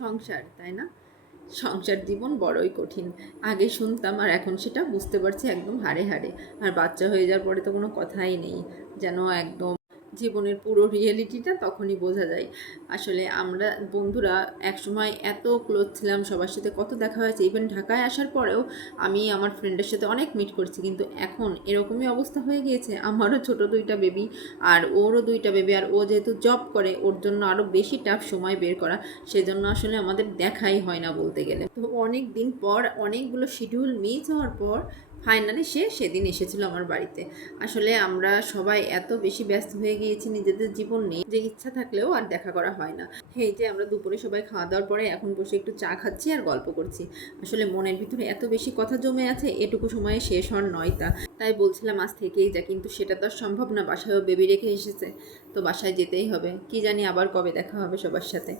সংসার, তাই না? সংসার জীবন বড়ই কঠিন। আগে শুনতাম আর এখন সেটা বুঝতে পারছি একদম হাড়ে হাড়ে। আর বাচ্চা হয়ে যাওয়ার পরে তো কোনো কথাই নেই, যেন একদম জীবনের পুরো রিয়েলিটিটা তখনই বোঝা যায়। আসলে আমরা বন্ধুরা একসময় এত ক্লোজ ছিলাম, সবার সাথে কত দেখা হয়েছে, ইভেন ঢাকায় আসার পরেও আমি আমার ফ্রেন্ডের সাথে অনেক মিট করছি, কিন্তু এখন এরকমই অবস্থা হয়ে গিয়েছে। আমারও ছোট 2টা বেবি আর ওরও 2টা বেবি, আর ও যেহেতু জব করে ওর জন্য আরও বেশি টাফ সময় বের করা, সেজন্য আসলে আমাদের দেখাই হয় না বলতে গেলে। তো অনেক দিন পর, অনেকগুলো শিডিউল মিস হওয়ার পর ফাইনালি সেদিন এসেছিল আমার বাড়িতে। আসলে আমরা সবাই এত বেশি ব্যস্ত হয়ে গিয়েছি নিজেদের জীবন নিয়ে যে ইচ্ছা থাকলেও আর দেখা করা হয় না। এই যে আমরা দুপুরে সবাই খাওয়া দাওয়ার পরে এখন বসে একটু চা খাচ্ছি আর গল্প করছি। আসলে মনের ভিতরে এত বেশি কথা জমে আছে, এটুকু সময়ে শেষ হওয়ার নয় তাই বলছিলাম আজ থেকেই যা, কিন্তু সেটা তো আর সম্ভব না, বাসায়ও বেবি রেখে এসেছে, তো বাসায় যেতেই হবে। কি জানি আবার কবে দেখা হবে সবার সাথে।